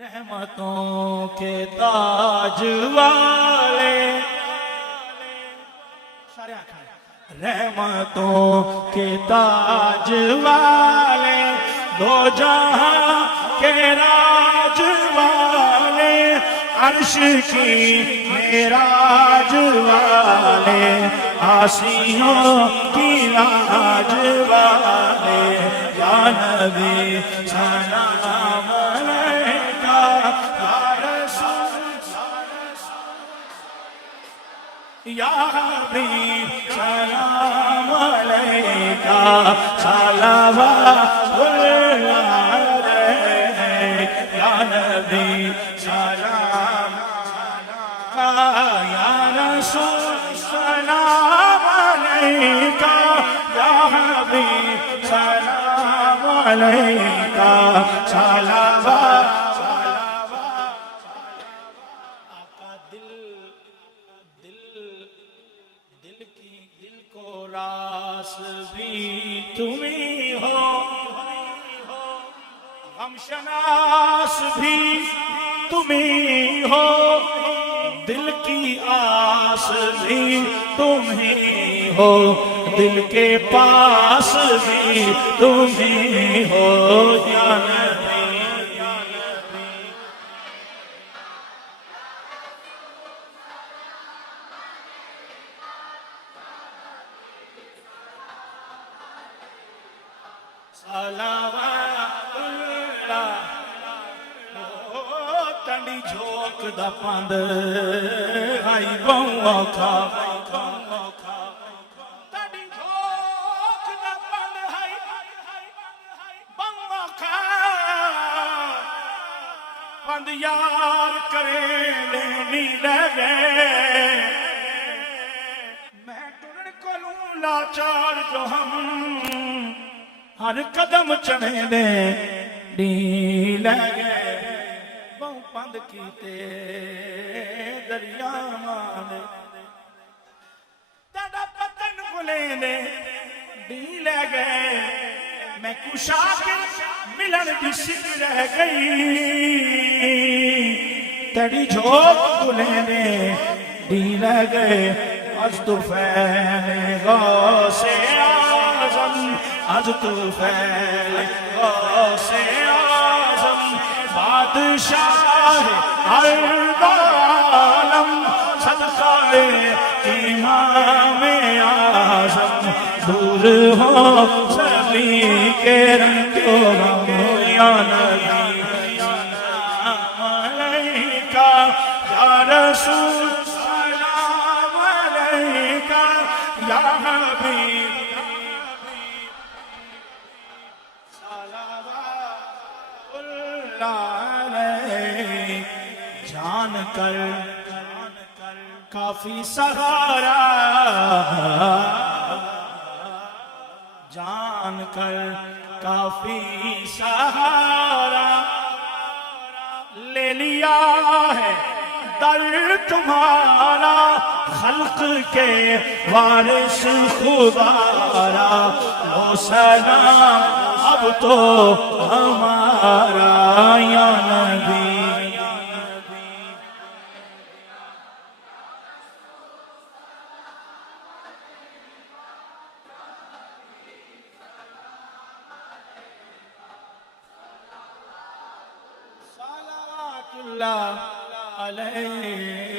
رحمتوں کے تاج والے سارے آنکھیں رحمتوں کے تاج والے دو جہاں کے راج والے عرش کی معراج والے آسیوں کی راج والے یا نبی سلام علیکہ یا رسول یا حبیب سلام علیکہ صلوات اللہ علیہ یا نبی سلام یا رسول سلام علیکہ یا حبیب سلام علیکہ صلوات آقا دل کو راس بھی تمہیں ہو غم شناس بھی تمہیں ہو دل کی آس بھی تمہیں ہو دل کے پاس بھی تمہیں ہو یا نبی صلوات اللہ تنڈی جھوک دا پند ہائی بہو کھا تنڈی جھوک دا پند ہائی بہو کھا پند یار کرے لینی لگے میں ٹرن کلوں لاچار جو ہم ہر قدم چڑھے دے ڈی لگے بہو پند کیتے دریا مانے تیڑا پتن کھلے دے ڈی لگے میں کشا کے ملن بھی سکھ رہ گئی تیڑی جھوک کھلے دے ڈی لگے از تو فیل غوث اعظم از تو فیل غوث اعظم بادشاہ ارض عالم صدقہ امام اعظم دور ہو سبھی کے رنگوں یا نبی سلام علیکہ یا رسول سلام علیکہ یا حبیب جان کر کافی سہارا جان کر کافی سہارا لے لیا ہے در تمہارا خلق کے وارث خدا را لو سلام اب تو ہمارا یا نبی صلوات اللہ علیہ